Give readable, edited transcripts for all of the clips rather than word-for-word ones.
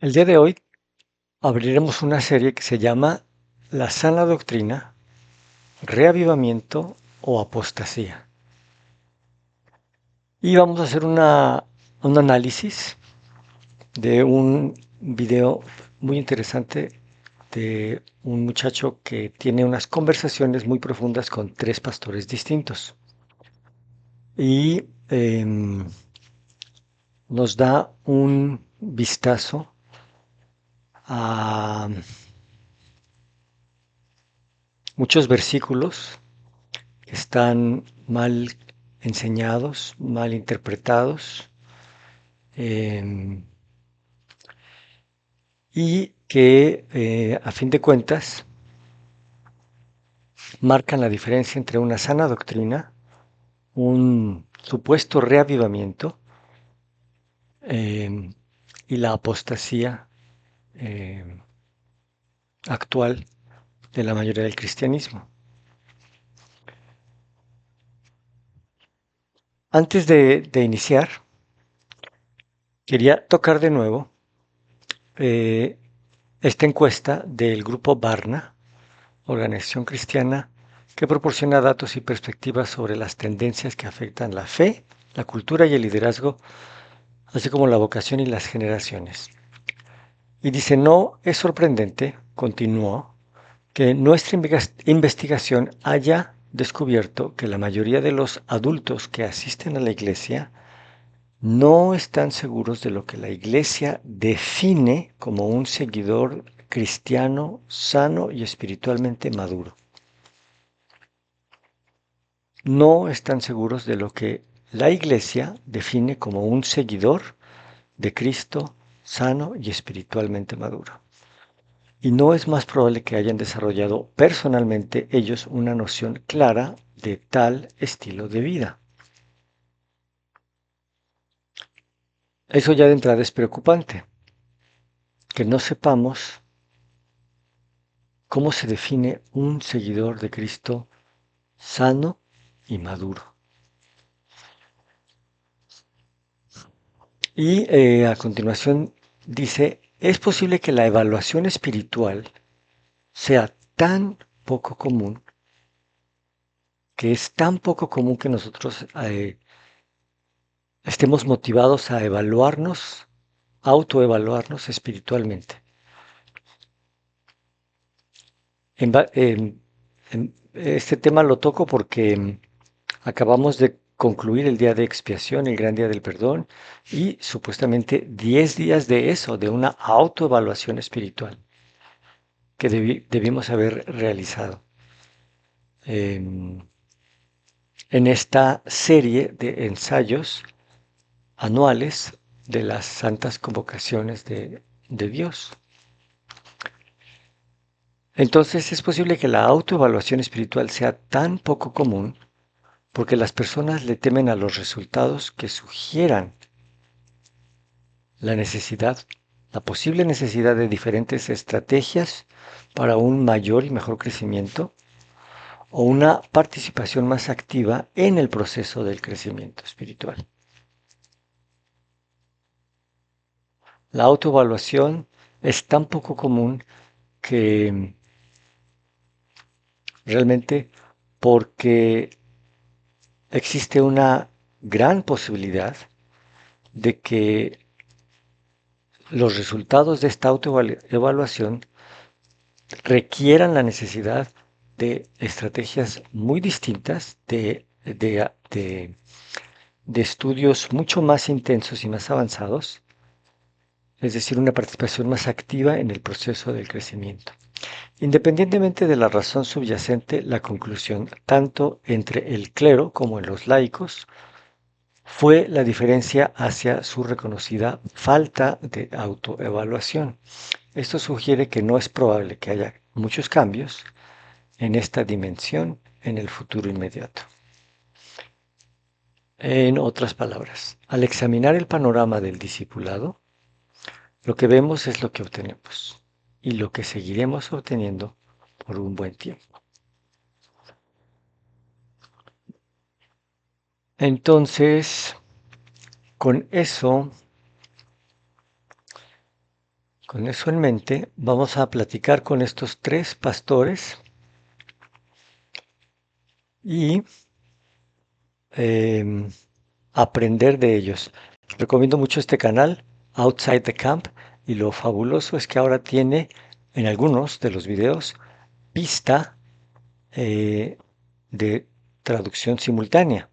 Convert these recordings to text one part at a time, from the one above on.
El día de hoy abriremos una serie que se llama La sana doctrina, reavivamiento o apostasía. Y vamos a hacer un análisis de un video muy interesante de un muchacho que tiene unas conversaciones muy profundas con tres pastores distintos. Y nos da un vistazo a muchos versículos están mal enseñados, mal interpretados, eh, y que a fin de cuentas marcan la diferencia entre una sana doctrina, un supuesto reavivamiento eh, y la apostasía eh, actual de la mayoría del cristianismo. Antes de iniciar, quería tocar de nuevo eh, esta encuesta del grupo Barna, organización cristiana que proporciona datos y perspectivas sobre las tendencias que afectan la fe, la cultura y el liderazgo, así como la vocación y las generaciones. Y dice, no es sorprendente, continuó, que nuestra investigación haya descubierto que la mayoría de los adultos que asisten a la iglesia no están seguros de lo que la iglesia define como un seguidor cristiano sano y espiritualmente maduro. No están seguros de lo que la Iglesia define como un seguidor de Cristo sano y espiritualmente maduro. Y no es más probable que hayan desarrollado personalmente ellos una noción clara de tal estilo de vida. Eso ya de entrada es preocupante, que no sepamos cómo se define un seguidor de Cristo sano y maduro. Y a continuación dice, es posible que la evaluación espiritual sea tan poco común, que es tan poco común que nosotros estemos motivados a evaluarnos, autoevaluarnos espiritualmente. Este tema lo toco porque acabamos de concluir el día de expiación, el gran día del perdón, y supuestamente 10 días de eso, de una autoevaluación espiritual que debimos haber realizado. Em, en esta serie de ensayos anuales de las santas convocaciones de Dios. Entonces es posible que la autoevaluación espiritual sea tan poco común porque las personas le temen a los resultados que sugieran la necesidad, la posible necesidad de diferentes estrategias para un mayor y mejor crecimiento o una participación más activa en el proceso del crecimiento espiritual. La autoevaluación es tan poco común que realmente porque existe una gran posibilidad de que los resultados de esta autoevaluación requieran la necesidad de estrategias muy distintas, de estudios mucho más intensos y más avanzados, es decir, una participación más activa en el proceso del crecimiento. Independientemente de la razón subyacente, la conclusión, tanto entre el clero como en los laicos, fue la diferencia hacia su reconocida falta de autoevaluación. Esto sugiere que no es probable que haya muchos cambios en esta dimensión en el futuro inmediato. En otras palabras, al examinar el panorama del discipulado, lo que vemos es lo que obtenemos y lo que seguiremos obteniendo por un buen tiempo. Entonces, con eso Con eso en mente, vamos a platicar con estos tres pastores y aprender de ellos. Recomiendo mucho este canal, Outside the Camp, y lo fabuloso es que ahora tiene en algunos de los videos pista de traducción simultánea,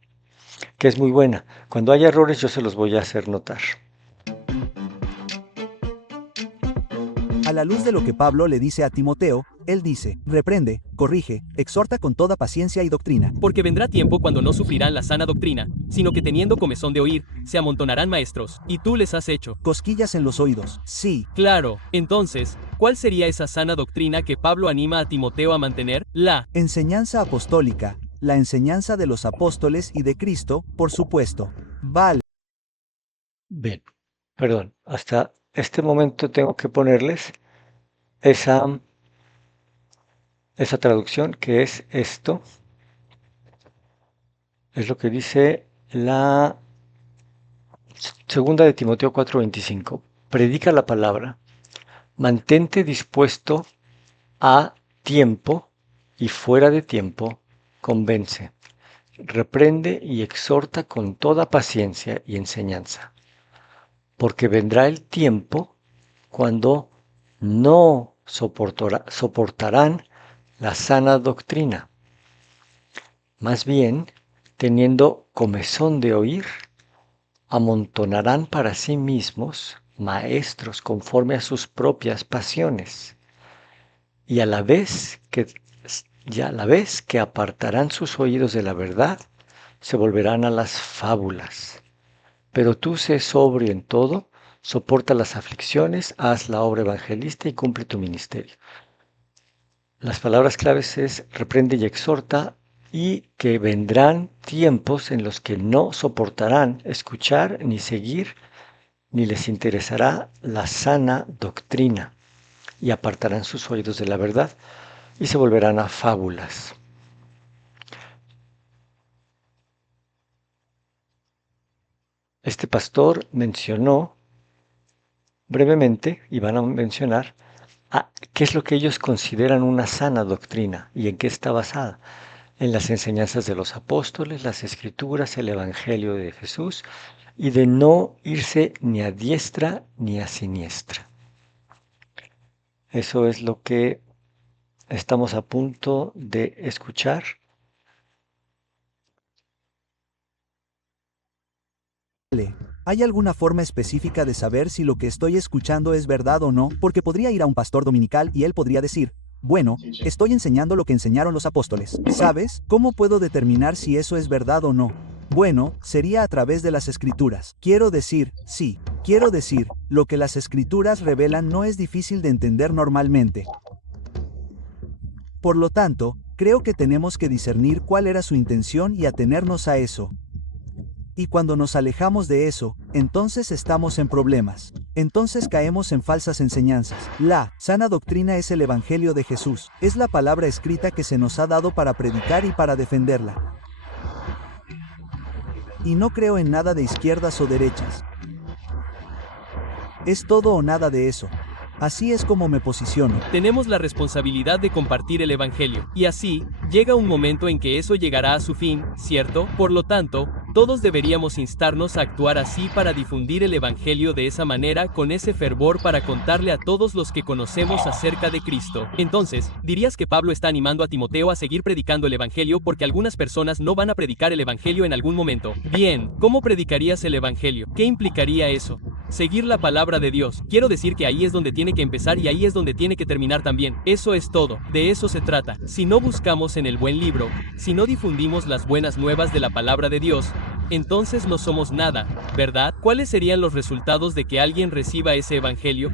que es muy buena. Cuando haya errores yo se los voy a hacer notar. A la luz de lo que Pablo le dice a Timoteo, él dice, reprende, corrige, exhorta con toda paciencia y doctrina. Porque vendrá tiempo cuando no sufrirán la sana doctrina, sino que teniendo comezón de oír, se amontonarán maestros, y tú les has hecho Cosquillas en los oídos, sí. Claro, entonces, ¿cuál sería esa sana doctrina que Pablo anima a Timoteo a mantener? La Enseñanza apostólica, la enseñanza de los apóstoles y de Cristo, por supuesto. Vale. Bien, perdón, hasta este momento tengo que ponerles esa traducción que es esto. Es lo que dice la segunda de Timoteo 4:25. Predica la palabra, mantente dispuesto a tiempo y fuera de tiempo, convence, reprende y exhorta con toda paciencia y enseñanza. Porque vendrá el tiempo cuando no soportarán la sana doctrina. Más bien, teniendo comezón de oír, amontonarán para sí mismos maestros conforme a sus propias pasiones, y a la vez que apartarán sus oídos de la verdad, se volverán a las fábulas. Pero tú sé sobrio en todo, soporta las aflicciones, haz la obra evangelista y cumple tu ministerio. Las palabras claves es reprende y exhorta, y que vendrán tiempos en los que no soportarán escuchar ni seguir, ni les interesará la sana doctrina, y apartarán sus oídos de la verdad y se volverán a fábulas. Este pastor mencionó brevemente, y van a mencionar, qué es lo que ellos consideran una sana doctrina y en qué está basada. En las enseñanzas de los apóstoles, las escrituras, el evangelio de Jesús, y de no irse ni a diestra ni a siniestra. Eso es lo que estamos a punto de escuchar. ¿Hay alguna forma específica de saber si lo que estoy escuchando es verdad o no? Porque podría ir a un pastor dominical y él podría decir, bueno, estoy enseñando lo que enseñaron los apóstoles. ¿Sabes? ¿Cómo puedo determinar si eso es verdad o no? Bueno, sería a través de las escrituras. Quiero decir, lo que las escrituras revelan no es difícil de entender normalmente. Por lo tanto, creo que tenemos que discernir cuál era su intención y atenernos a eso. Y cuando nos alejamos de eso, entonces estamos en problemas. Entonces caemos en falsas enseñanzas. La sana doctrina es el Evangelio de Jesús. Es la palabra escrita que se nos ha dado para predicar y para defenderla. Y no creo en nada de izquierdas o derechas. Es todo o nada de eso. Así es como me posiciono. tenemos la responsabilidad de compartir el Evangelio, y así, llega un momento en que eso llegará a su fin, ¿cierto? Por lo tanto, todos deberíamos instarnos a actuar así para difundir el Evangelio de esa manera, con ese fervor para contarle a todos los que conocemos acerca de Cristo. Entonces, ¿dirías que Pablo está animando a Timoteo a seguir predicando el Evangelio porque algunas personas no van a predicar el Evangelio en algún momento? Bien, ¿cómo predicarías el Evangelio? ¿Qué implicaría eso? Seguir la palabra de Dios. Quiero decir que ahí es donde tiene que empezar y ahí es donde tiene que terminar también. Eso es todo, de eso se trata. Si no buscamos en el buen libro, si no difundimos las buenas nuevas de la palabra de Dios, entonces no somos nada, ¿verdad? ¿Cuáles serían los resultados de que alguien reciba ese evangelio?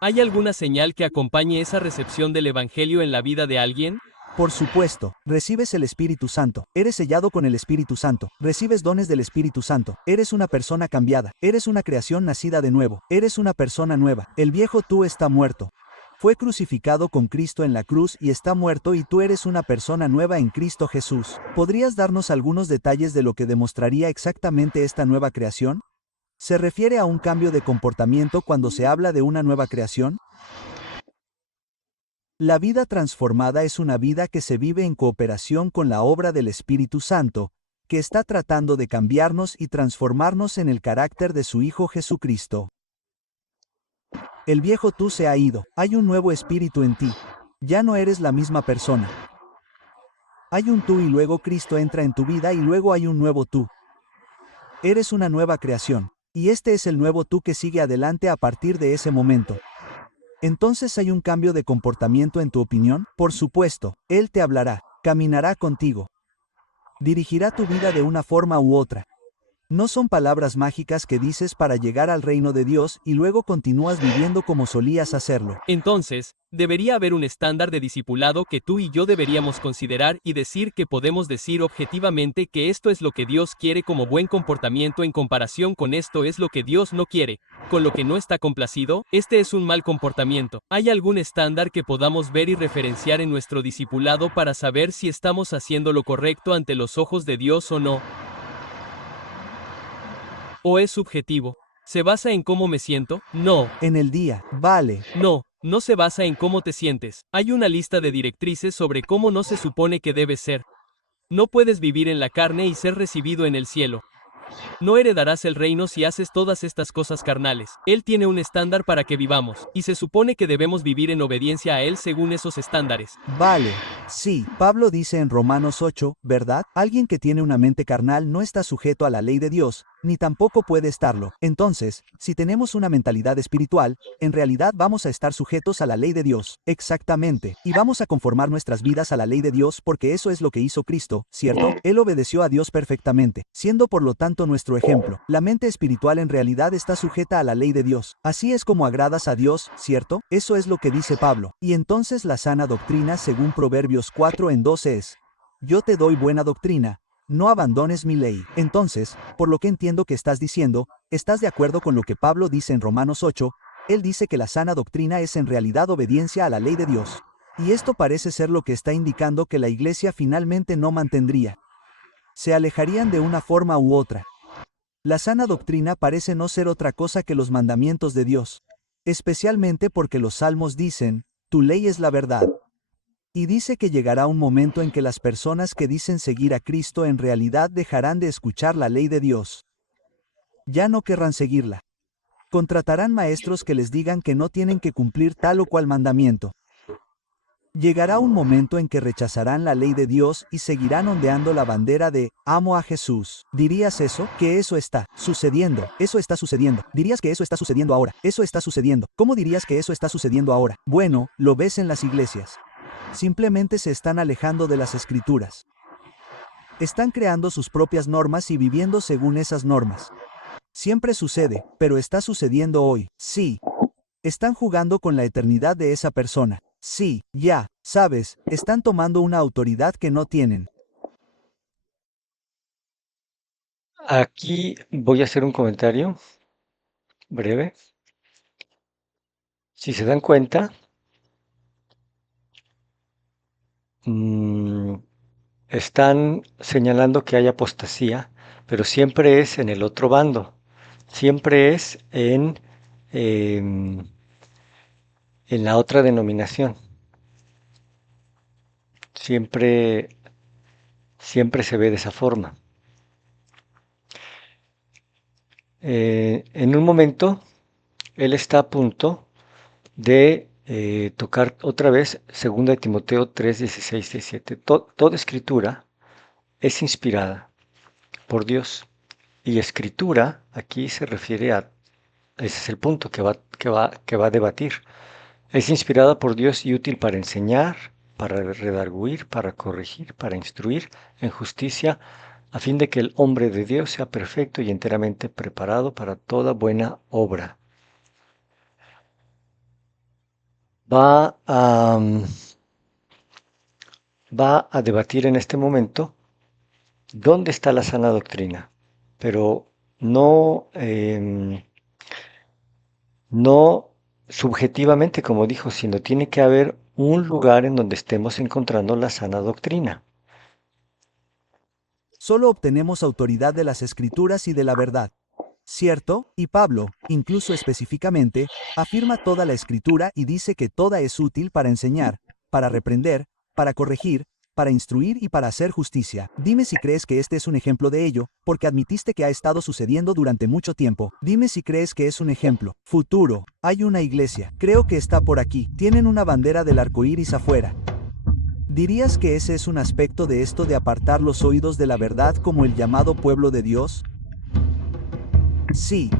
¿Hay alguna señal que acompañe esa recepción del evangelio en la vida de alguien? Por supuesto, recibes el Espíritu Santo, eres sellado con el Espíritu Santo, recibes dones del Espíritu Santo, eres una persona cambiada, eres una creación nacida de nuevo, eres una persona nueva, el viejo tú está muerto. Fue crucificado con Cristo en la cruz y está muerto y tú eres una persona nueva en Cristo Jesús. ¿Podrías darnos algunos detalles de lo que demostraría exactamente esta nueva creación? ¿Se refiere a un cambio de comportamiento cuando se habla de una nueva creación? La vida transformada es una vida que se vive en cooperación con la obra del Espíritu Santo, que está tratando de cambiarnos y transformarnos en el carácter de su Hijo Jesucristo. El viejo tú se ha ido, hay un nuevo espíritu en ti. Ya no eres la misma persona. Hay un tú y luego Cristo entra en tu vida y luego hay un nuevo tú. Eres una nueva creación, y este es el nuevo tú que sigue adelante a partir de ese momento. Entonces hay un cambio de comportamiento en tu opinión, por supuesto, Él te hablará, caminará contigo. Dirigirá tu vida de una forma u otra. No son palabras mágicas que dices para llegar al reino de Dios y luego continúas viviendo como solías hacerlo. Entonces, debería haber un estándar de discipulado que tú y yo deberíamos considerar y decir que podemos decir objetivamente que esto es lo que Dios quiere como buen comportamiento en comparación con esto es lo que Dios no quiere, con lo que no está complacido, este es un mal comportamiento. ¿Hay algún estándar que podamos ver y referenciar en nuestro discipulado para saber si estamos haciendo lo correcto ante los ojos de Dios o no? ¿O es subjetivo? ¿Se basa en cómo me siento? No. En el día, vale. No, no se basa en cómo te sientes. Hay una lista de directrices sobre cómo no se supone que debes ser. No puedes vivir en la carne y ser recibido en el cielo. No heredarás el reino si haces todas estas cosas carnales. Él tiene un estándar para que vivamos, y se supone que debemos vivir en obediencia a Él según esos estándares. Vale. Sí, Pablo dice en Romanos 8, ¿verdad? Alguien que tiene una mente carnal no está sujeto a la ley de Dios, ni tampoco puede estarlo. Entonces, si tenemos una mentalidad espiritual, en realidad vamos a estar sujetos a la ley de Dios. Exactamente. Y vamos a conformar nuestras vidas a la ley de Dios porque eso es lo que hizo Cristo, ¿cierto? Él obedeció a Dios perfectamente, siendo por lo tanto nuestro ejemplo. La mente espiritual en realidad está sujeta a la ley de Dios. Así es como agradas a Dios, ¿cierto? Eso es lo que dice Pablo. Y entonces la sana doctrina según Proverbios 4 en 12 es: yo te doy buena doctrina, no abandones mi ley. Entonces, por lo que entiendo que estás diciendo, ¿estás de acuerdo con lo que Pablo dice en Romanos 8? Él dice que la sana doctrina es en realidad obediencia a la ley de Dios. Y esto parece ser lo que está indicando que la iglesia finalmente no mantendría. Se alejarían de una forma u otra. La sana doctrina parece no ser otra cosa que los mandamientos de Dios. Especialmente porque los salmos dicen, tu ley es la verdad. Y dice que llegará un momento en que las personas que dicen seguir a Cristo en realidad dejarán de escuchar la ley de Dios. Ya no querrán seguirla. Contratarán maestros que les digan que no tienen que cumplir tal o cual mandamiento. Llegará un momento en que rechazarán la ley de Dios y seguirán ondeando la bandera de amo a Jesús. ¿Dirías eso? Que eso está sucediendo. Eso está sucediendo. ¿Dirías que eso está sucediendo ahora? Eso está sucediendo. ¿Cómo dirías que eso está sucediendo ahora? Bueno, lo ves en las iglesias. Simplemente se están alejando de las escrituras. Están creando sus propias normas y viviendo según esas normas. Siempre sucede, pero está sucediendo hoy. Sí. Están jugando con la eternidad de esa persona. Sí, ya, sabes, están tomando una autoridad que no tienen. Aquí voy a hacer un comentario breve. Si se dan cuenta, mm, están señalando que hay apostasía, pero siempre es en el otro bando. Siempre es en la otra denominación. Siempre, siempre se ve de esa forma. En un momento, él está a punto de tocar otra vez 2 de Timoteo 3, 16, 17. Toda escritura es inspirada por Dios. Y escritura aquí se refiere a, ese es el punto que va a debatir. Es inspirada por Dios y útil para enseñar, para redarguir, para corregir, para instruir en justicia, a fin de que el hombre de Dios sea perfecto y enteramente preparado para toda buena obra. Va a, va a debatir en este momento dónde está la sana doctrina, pero no, no subjetivamente, como dijo, sino tiene que haber un lugar en donde estemos encontrando la sana doctrina. Solo obtenemos autoridad de las escrituras y de la verdad. ¿cierto? Y Pablo, incluso específicamente, afirma toda la Escritura y dice que toda es útil para enseñar, para reprender, para corregir, para instruir y para hacer justicia. Dime si crees que este es un ejemplo de ello, porque admitiste que ha estado sucediendo durante mucho tiempo. Dime si crees que es un ejemplo. Futuro. Hay una iglesia. Creo que está por aquí. Tienen una bandera del arco iris afuera. ¿Dirías que ese es un aspecto de esto de apartar los oídos de la verdad como el llamado pueblo de Dios? Sí,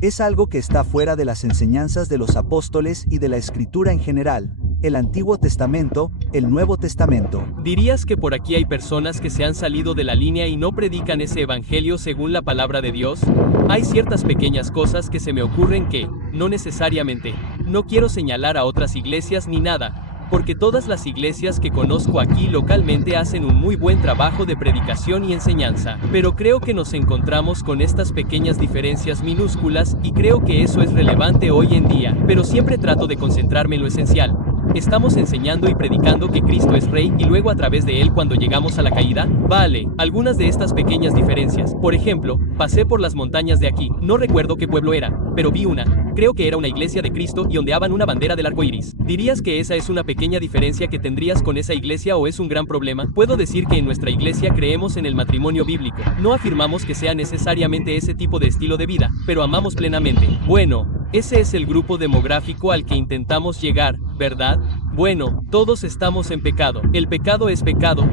es algo que está fuera de las enseñanzas de los apóstoles y de la Escritura en general. El Antiguo Testamento, el Nuevo Testamento. ¿Dirías que por aquí hay personas que se han salido de la línea y no predican ese evangelio según la palabra de Dios? Hay ciertas pequeñas cosas que se me ocurren que, no necesariamente, no quiero señalar a otras iglesias ni nada, porque todas las iglesias que conozco aquí localmente hacen un muy buen trabajo de predicación y enseñanza, pero creo que nos encontramos con estas pequeñas diferencias minúsculas y creo que eso es relevante hoy en día, pero siempre trato de concentrarme en lo esencial. ¿Estamos enseñando y predicando que Cristo es Rey y luego a través de Él cuando llegamos a la caída? Vale, algunas de estas pequeñas diferencias. Por ejemplo, pasé por las montañas de aquí, no recuerdo qué pueblo era, pero vi una. Creo que era una iglesia de Cristo y ondeaban una bandera del arco iris. ¿Dirías que esa es una pequeña diferencia que tendrías con esa iglesia o es un gran problema? Puedo decir que en nuestra iglesia creemos en el matrimonio bíblico. No afirmamos que sea necesariamente ese tipo de estilo de vida, pero amamos plenamente. Bueno, ese es el grupo demográfico al que intentamos llegar, ¿verdad? Bueno, todos estamos en pecado. El pecado es pecado,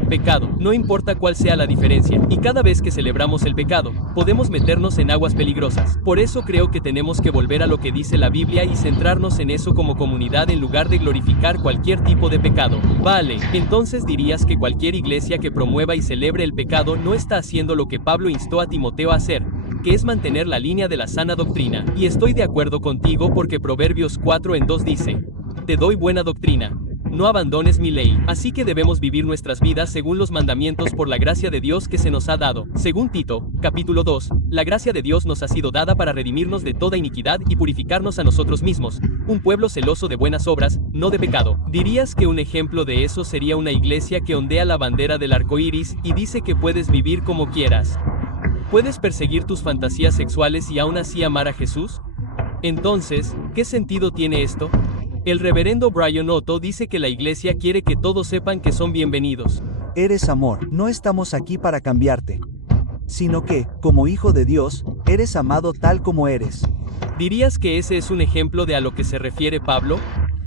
no importa cuál sea la diferencia. Y cada vez que celebramos el pecado, podemos meternos en aguas peligrosas. Por eso creo que tenemos que volver a lo que dice la Biblia y centrarnos en eso como comunidad en lugar de glorificar cualquier tipo de pecado. Vale, entonces dirías que cualquier iglesia que promueva y celebre el pecado no está haciendo lo que Pablo instó a Timoteo a hacer, que es mantener la línea de la sana doctrina. Y estoy de acuerdo contigo porque Proverbios 4:2 dice: te doy buena doctrina, no abandones mi ley. Así que debemos vivir nuestras vidas según los mandamientos por la gracia de Dios que se nos ha dado. Según Tito, capítulo 2, la gracia de Dios nos ha sido dada para redimirnos de toda iniquidad y purificarnos a nosotros mismos, un pueblo celoso de buenas obras, no de pecado. ¿Dirías que un ejemplo de eso sería una iglesia que ondea la bandera del arco iris y dice que puedes vivir como quieras? ¿Puedes perseguir tus fantasías sexuales y aún así amar a Jesús? Entonces, ¿qué sentido tiene esto? El reverendo Brian Otto dice que la iglesia quiere que todos sepan que son bienvenidos. Eres amor, no estamos aquí para cambiarte, sino que, como hijo de Dios, eres amado tal como eres. ¿Dirías que ese es un ejemplo de a lo que se refiere Pablo?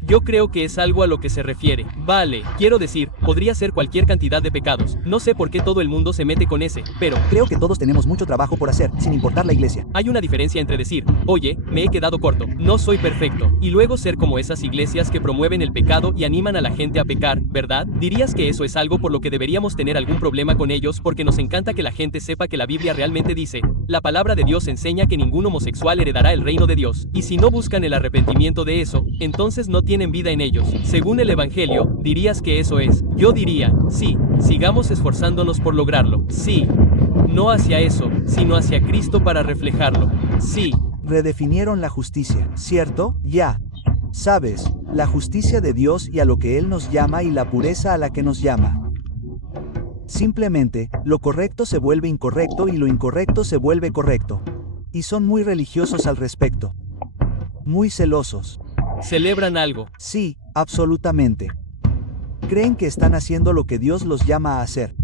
Yo creo que es algo a lo que se refiere. Vale, quiero decir, podría ser cualquier cantidad de pecados. No sé por qué todo el mundo se mete con ese, pero creo que todos tenemos mucho trabajo por hacer, sin importar la iglesia. Hay una diferencia entre decir, oye, me he quedado corto, no soy perfecto, y luego ser como esas iglesias que promueven el pecado y animan a la gente a pecar, ¿verdad? ¿Dirías que eso es algo por lo que deberíamos tener algún problema con ellos porque nos encanta que la gente sepa que la Biblia realmente dice, la palabra de Dios enseña que ningún homosexual heredará el reino de Dios, y si no buscan el arrepentimiento de eso, entonces no tienen vida en ellos? Según el Evangelio, ¿dirías que eso es? Yo diría, sí, sigamos esforzándonos por lograrlo. Sí, no hacia eso, sino hacia Cristo para reflejarlo. Sí. Redefinieron la justicia, ¿cierto? Ya. Sabes, la justicia de Dios y a lo que Él nos llama y la pureza a la que nos llama. Simplemente, lo correcto se vuelve incorrecto y lo incorrecto se vuelve correcto. Y son muy religiosos al respecto. Muy celosos. ¿Celebran algo? Sí, absolutamente. Creen que están haciendo lo que Dios los llama a hacer.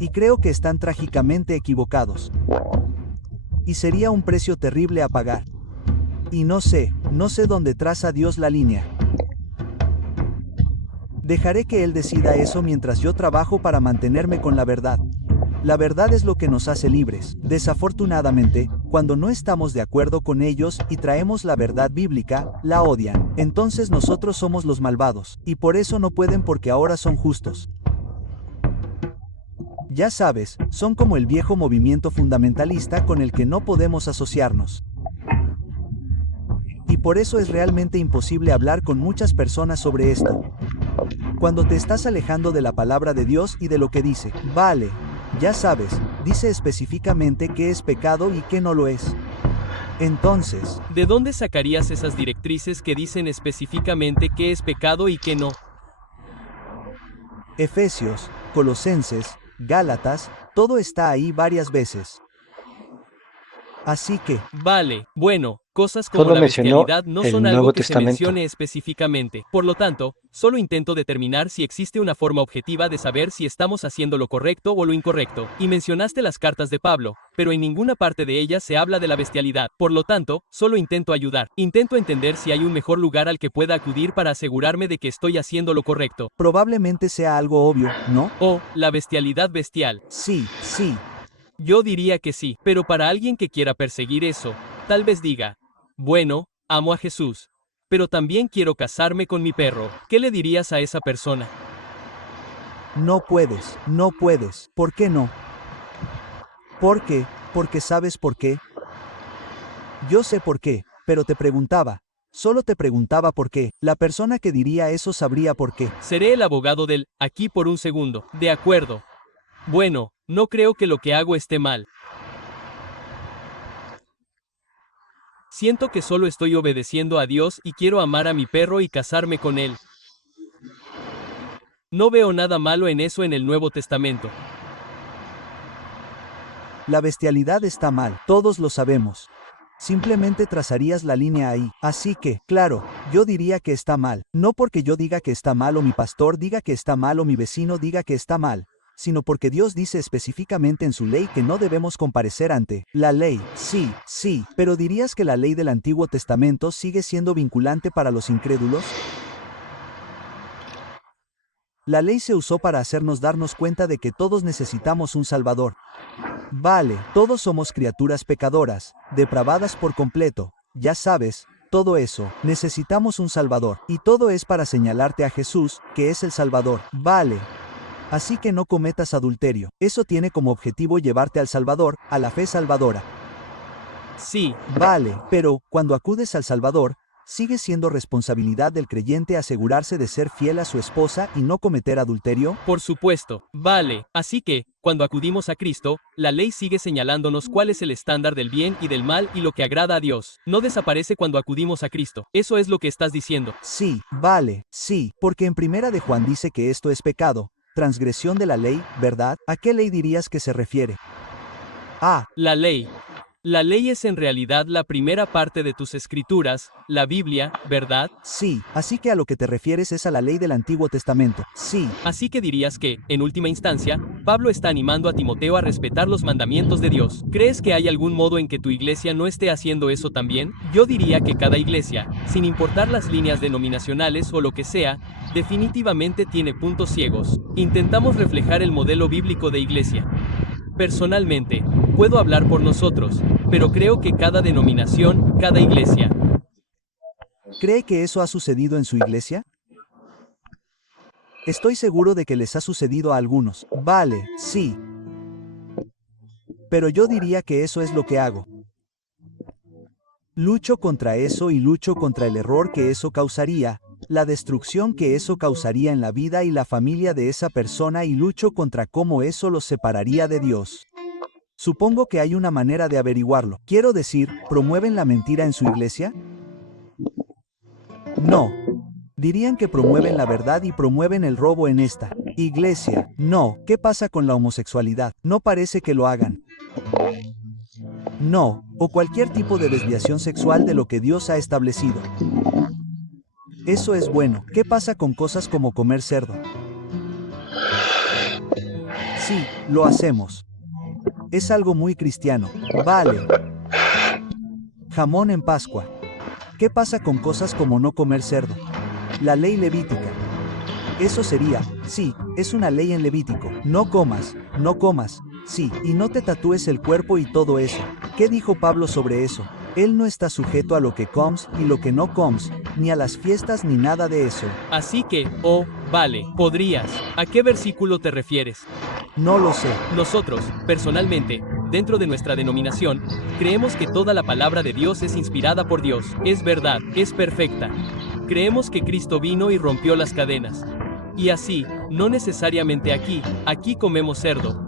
Y creo que están trágicamente equivocados. Y sería un precio terrible a pagar. Y no sé dónde traza Dios la línea. Dejaré que Él decida eso mientras yo trabajo para mantenerme con la verdad. La verdad es lo que nos hace libres. Desafortunadamente, cuando no estamos de acuerdo con ellos y traemos la verdad bíblica, la odian. Entonces nosotros somos los malvados, y por eso no pueden porque ahora son justos. Ya sabes, son como el viejo movimiento fundamentalista con el que no podemos asociarnos. Y por eso es realmente imposible hablar con muchas personas sobre esto. Cuando te estás alejando de la palabra de Dios y de lo que dice, vale. Ya sabes, dice específicamente qué es pecado y qué no lo es. Entonces, ¿de dónde sacarías esas directrices que dicen específicamente qué es pecado y qué no? Efesios, Colosenses, Gálatas, todo está ahí varias veces. Así que, Vale, bueno, cosas como Solo la mencionó bestialidad no el son algo Nuevo que se Testamento. mencione específicamente. Por lo tanto, solo intento determinar si existe una forma objetiva de saber si estamos haciendo lo correcto o lo incorrecto. Y mencionaste las cartas de Pablo, pero en ninguna parte de ellas se habla de la bestialidad. Por lo tanto, solo intento ayudar. Intento entender si hay un mejor lugar al que pueda acudir para asegurarme de que estoy haciendo lo correcto. probablemente sea algo obvio, ¿no? O, la bestialidad bestial. Sí, sí. Yo diría que sí, pero para alguien que quiera perseguir eso, tal vez diga, bueno, amo a Jesús, pero también quiero casarme con mi perro. ¿Qué le dirías a esa persona? No puedes, no puedes. ¿Por qué no? ¿Por qué? Porque sabes por qué. Yo sé por qué, pero te preguntaba. Solo te preguntaba por qué. La persona que diría eso sabría por qué. Seré el abogado del, aquí por un segundo, de acuerdo. Bueno, no creo que lo que hago esté mal. Siento que solo estoy obedeciendo a Dios y quiero amar a mi perro y casarme con él. No veo nada malo en eso en el Nuevo Testamento. La bestialidad está mal, todos lo sabemos. Simplemente trazarías la línea ahí. Así que, claro, yo diría que está mal. No porque yo diga que está mal o mi pastor diga que está mal o mi vecino diga que está mal, sino porque Dios dice específicamente en su ley que no debemos comparecer ante la ley. Sí, sí, pero ¿dirías que la ley del Antiguo Testamento sigue siendo vinculante para los incrédulos? La ley se usó para hacernos darnos cuenta de que todos necesitamos un Salvador. Vale, todos somos criaturas pecadoras, depravadas por completo, ya sabes, todo eso, necesitamos un Salvador, y todo es para señalarte a Jesús, que es el Salvador. Vale. Así que no cometas adulterio, eso tiene como objetivo llevarte al Salvador, a la fe salvadora. Sí, Vale, pero, cuando acudes al Salvador, ¿sigue siendo responsabilidad del creyente asegurarse de ser fiel a su esposa y no cometer adulterio? por supuesto. Vale, así que, cuando acudimos a Cristo, la ley sigue señalándonos cuál es el estándar del bien y del mal y lo que agrada a Dios. No desaparece cuando acudimos a Cristo. Eso es lo que estás diciendo. Sí, vale, sí, porque en Primera de Juan dice que esto es pecado, transgresión de la ley, ¿verdad? ¿A qué ley dirías que se refiere? Ah, La ley. La ley es en realidad la primera parte de tus escrituras, la Biblia, ¿verdad? sí, así que a lo que te refieres es a la ley del Antiguo Testamento. Sí, Así que dirías que, en última instancia, Pablo está animando a Timoteo a respetar los mandamientos de Dios. ¿Crees que hay algún modo en que tu iglesia no esté haciendo eso también? Yo diría que cada iglesia, sin importar las líneas denominacionales o lo que sea, definitivamente tiene puntos ciegos. Intentamos reflejar el modelo bíblico de iglesia. Personalmente, puedo hablar por nosotros, pero creo que cada denominación, cada iglesia, ¿cree que eso ha sucedido en su iglesia? Estoy seguro de que les ha sucedido a algunos. Vale, sí. Pero yo diría que eso es lo que hago. Lucho contra eso y lucho contra el error que eso causaría, la destrucción que eso causaría en la vida y la familia de esa persona y lucho contra cómo eso los separaría de Dios. Supongo que hay una manera de averiguarlo. Quiero decir, ¿promueven la mentira en su iglesia? No. Dirían que promueven la verdad y promueven el robo en esta iglesia. No. ¿Qué pasa con la homosexualidad? No parece que lo hagan. No. O cualquier tipo de desviación sexual de lo que Dios ha establecido. Eso es bueno. ¿Qué pasa con cosas como comer cerdo? Sí, lo hacemos. Es algo muy cristiano. Vale. Jamón en Pascua. ¿Qué pasa con cosas como no comer cerdo? La ley levítica. Eso sería, sí, es una ley en Levítico. No comas, sí, y no te tatúes el cuerpo y todo eso. ¿Qué dijo Pablo sobre eso? Él no está sujeto a lo que comes y lo que no comes, ni a las fiestas ni nada de eso. así que, oh, vale, podrías. ¿A qué versículo te refieres? No lo sé. Nosotros, personalmente, dentro de nuestra denominación, creemos que toda la palabra de Dios es inspirada por Dios, es verdad, es perfecta. Creemos que Cristo vino y rompió las cadenas. Y así, no necesariamente aquí comemos cerdo.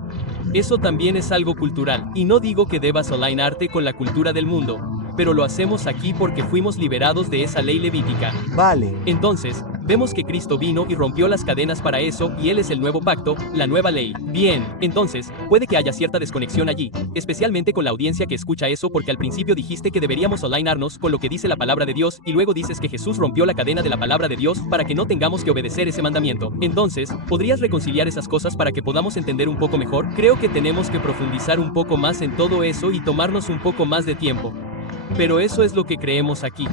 Eso también es algo cultural, y no digo que debas alinearte con la cultura del mundo, pero lo hacemos aquí porque fuimos liberados de esa ley levítica. Vale. Entonces, Vemos que Cristo vino y rompió las cadenas para eso, y Él es el nuevo pacto, la nueva ley. Bien, entonces, puede que haya cierta desconexión allí, especialmente con la audiencia que escucha eso, porque al principio dijiste que deberíamos alinearnos con lo que dice la palabra de Dios, y luego dices que Jesús rompió la cadena de la palabra de Dios para que no tengamos que obedecer ese mandamiento. Entonces, ¿podrías reconciliar esas cosas para que podamos entender un poco mejor? Creo que tenemos que profundizar un poco más en todo eso y tomarnos un poco más de tiempo. Pero eso es lo que creemos aquí.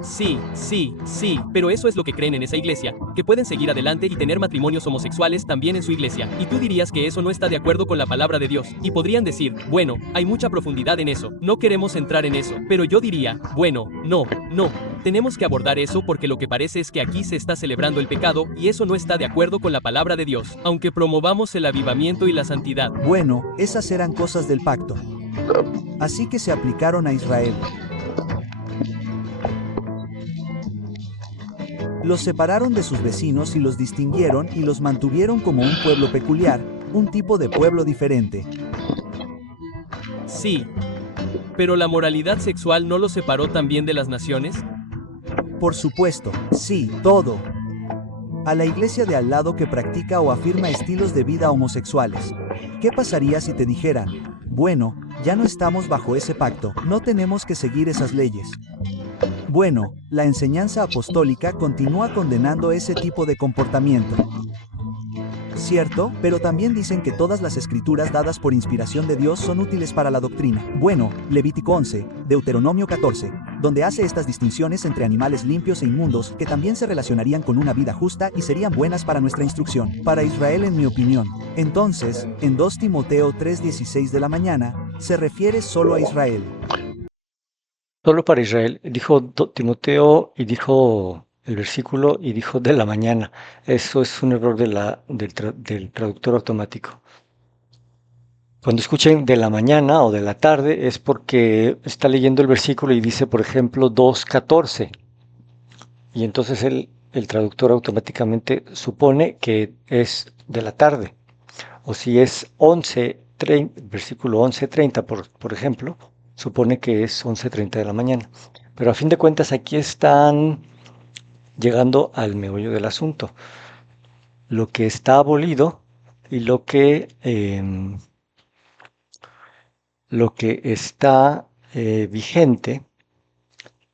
Sí, sí, sí, pero eso es lo que creen en esa iglesia, que pueden seguir adelante y tener matrimonios homosexuales también en su iglesia, y tú dirías que eso no está de acuerdo con la palabra de Dios, y podrían decir, bueno, hay mucha profundidad en eso, no queremos entrar en eso, pero yo diría, bueno, no, no, tenemos que abordar eso porque lo que parece es que aquí se está celebrando el pecado, y eso no está de acuerdo con la palabra de Dios, aunque promovamos el avivamiento y la santidad. Bueno, esas eran cosas del pacto. Así que se aplicaron a Israel. Los separaron de sus vecinos y los distinguieron y los mantuvieron como un pueblo peculiar, un tipo de pueblo diferente. Sí. ¿Pero la moralidad sexual no los separó también de las naciones? Por supuesto, sí, todo. A la iglesia de al lado que practica o afirma estilos de vida homosexuales. ¿Qué pasaría si te dijeran, bueno, ya no estamos bajo ese pacto, no tenemos que seguir esas leyes? Bueno, la enseñanza apostólica continúa condenando ese tipo de comportamiento. Cierto, pero también dicen que todas las escrituras dadas por inspiración de Dios son útiles para la doctrina. Bueno, Levítico 11, Deuteronomio 14, donde hace estas distinciones entre animales limpios e inmundos que también se relacionarían con una vida justa y serían buenas para nuestra instrucción. Para Israel, en mi opinión. Entonces, en 2 Timoteo 3:16 de la mañana, se refiere solo a Israel. Solo para Israel. Dijo Timoteo y dijo el versículo y dijo de la mañana. Eso es un error del traductor automático. Cuando escuchen de la mañana o de la tarde es porque está leyendo el versículo y dice, por ejemplo, 2:14. Y entonces el traductor automáticamente supone que es de la tarde. O si es 11:30, versículo 11:30, por ejemplo, supone que es 11:30 de la mañana. Pero a fin de cuentas aquí están llegando al meollo del asunto. Lo que está abolido y lo que está vigente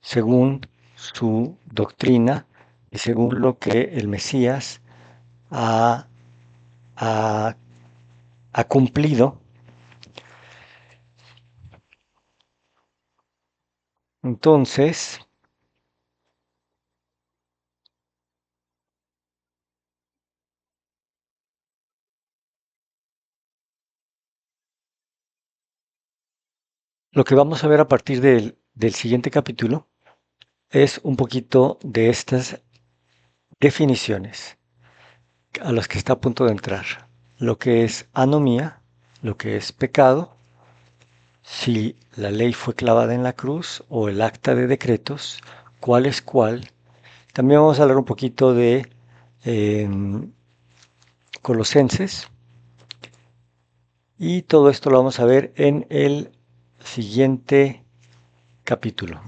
según su doctrina y según lo que el Mesías ha, ha, ha cumplido. Entonces, lo que vamos a ver a partir del siguiente capítulo es un poquito de estas definiciones a las que está a punto de entrar. Lo que es anomía, lo que es pecado, si la ley fue clavada en la cruz o el acta de decretos, cuál es cuál. También vamos a hablar un poquito de Colosenses y todo esto lo vamos a ver en el siguiente capítulo.